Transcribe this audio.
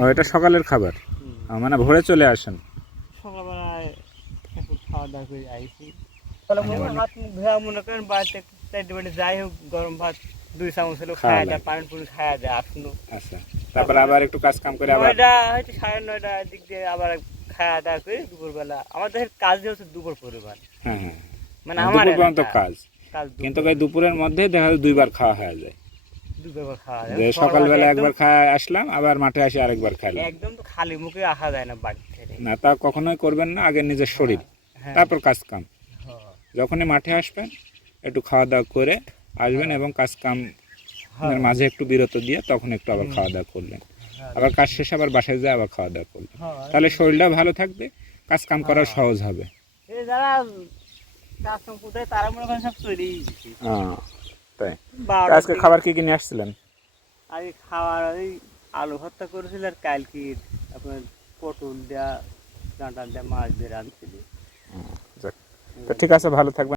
ও, এটা সকালের খাবার? মানে ভোরে চলে আসেন? সকালবেলায় একটু খাওয়া দাওয়া করে আইছি। হাত মুখ ধোয়া মনে করেন বাড়িতে চাইতে বাড়ি যাই হোক গরম ভাত 2 চামচ হলেও খাওয়া যায়, পানি পুনি খাওয়া যায় আসলো। আচ্ছা, তারপর আবার একটু কাজ কাম করে আবার 9টা হয়তো 9:30 দিক দিয়ে আবার খাওয়া দাওয়া করে দুপুরবেলা আমাদের কাজ হচ্ছে দুপুর পরিবার। হ্যাঁ হ্যাঁ, মানে দুপুর আমার পর্যন্ত এলাকা কাজ। কাজ কিন্তু ভাই দুপুরের মধ্যে দেখা যায় 2বার খাওয়া হয়ে যায়। দুপুর খাওয়া যায় যে সকালবেলা একবার খাওয়া আসলাম, আবার মাঠে আসি আরেকবার খাইলাম। একদম তো খালি মুখে আসা যায় না বাড়ি থেকে। না, তা কখনোই করবেন না। আগে নিজের শরীর, তারপর কাজ কাম। যখনই মাঠে আসবেন একটু খাওয়া দাওয়া করে আসবেন এবং কাজ কাম মাঝে একটু বিরত দিয়ে তখন একটু আবার খাওয়া দাওয়া করলেন, আবার কাজ শেষে আবার বাসায় যায় আবার খাওয়া দাওয়া করলেন। তাহলে শরীরটা ভালো থাকবে, কাজ কাম করা সহজ হবে। এই যারা কাজ কাম করে তারা মনে করেন সব তৈরি। তাই আজকে খাবার কি কি নিয়ে আসছিলেন? আগে খাওয়ার ওই আলু ভর্তা করেছিল আর কালকে আপনার পটল দেওয়া ডাঁটা দেওয়া মাছ দিয়ে রাঁধছিল। ঠিক আছে, ভালো থাকবেন।